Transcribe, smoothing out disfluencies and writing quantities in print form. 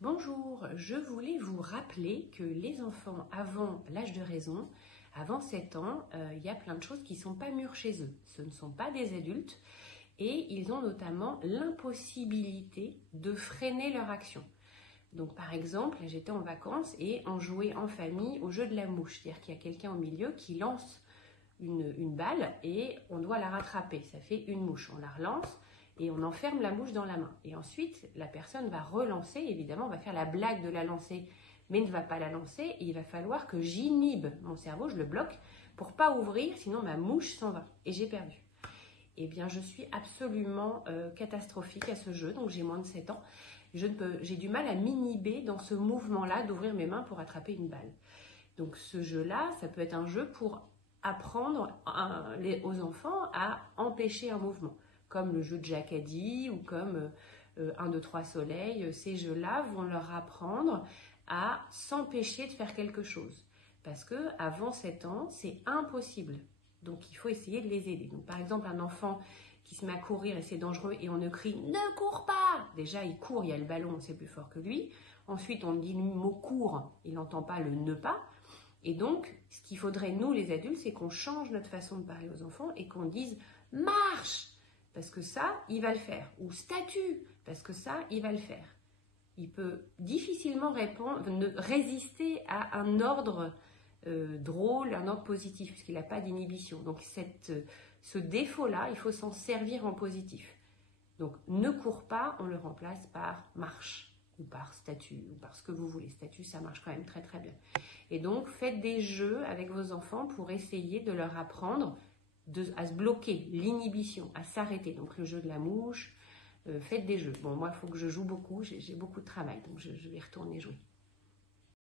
Bonjour, je voulais vous rappeler que les enfants avant l'âge de raison, avant 7 ans, il y a plein de choses qui ne sont pas mûres chez eux. Ce ne sont pas des adultes et ils ont notamment l'impossibilité de freiner leur action. Donc par exemple, j'étais en vacances et on jouait en famille au jeu de la mouche, c'est-à-dire qu'il y a quelqu'un au milieu qui lance une balle et on doit la rattraper, ça fait une mouche, on la relance et on enferme la mouche dans la main. Et ensuite, la personne va relancer, évidemment, on va faire la blague de la lancer, mais ne va pas la lancer. Et il va falloir que j'inhibe mon cerveau, je le bloque, pour pas ouvrir, sinon ma mouche s'en va. Et j'ai perdu. Eh bien, je suis absolument catastrophique à ce jeu, donc j'ai moins de 7 ans. J'ai du mal à m'inhiber dans ce mouvement-là d'ouvrir mes mains pour attraper une balle. Donc ce jeu-là, ça peut être un jeu pour apprendre aux enfants à empêcher un mouvement, comme le jeu de Jacadie ou comme 1, 2, 3 soleil. Ces jeux-là vont leur apprendre à s'empêcher de faire quelque chose. Parce qu'avant 7 ans, c'est impossible. Donc il faut essayer de les aider. Donc, par exemple, un enfant qui se met à courir et c'est dangereux et on ne crie « Ne cours pas !» Déjà, il court, il y a le ballon, c'est plus fort que lui. Ensuite, on dit le mot « cours », il n'entend pas le « ne pas ». Et donc, ce qu'il faudrait, nous les adultes, c'est qu'on change notre façon de parler aux enfants et qu'on dise « marche !» parce que ça, il va le faire. Ou « statue !» parce que ça, il va le faire. Il peut difficilement résister à un ordre drôle, un ordre positif, puisqu'il n'a pas d'inhibition. Donc, ce défaut-là, il faut s'en servir en positif. Donc, ne cours pas, on le remplace par marche, ou par statue, ou par ce que vous voulez. Statue, ça marche quand même très très bien. Et donc, faites des jeux avec vos enfants pour essayer de leur apprendre à se bloquer, l'inhibition, à s'arrêter. Donc, le jeu de la mouche, faites des jeux. Bon, moi, il faut que je joue beaucoup, j'ai beaucoup de travail, donc je vais retourner jouer.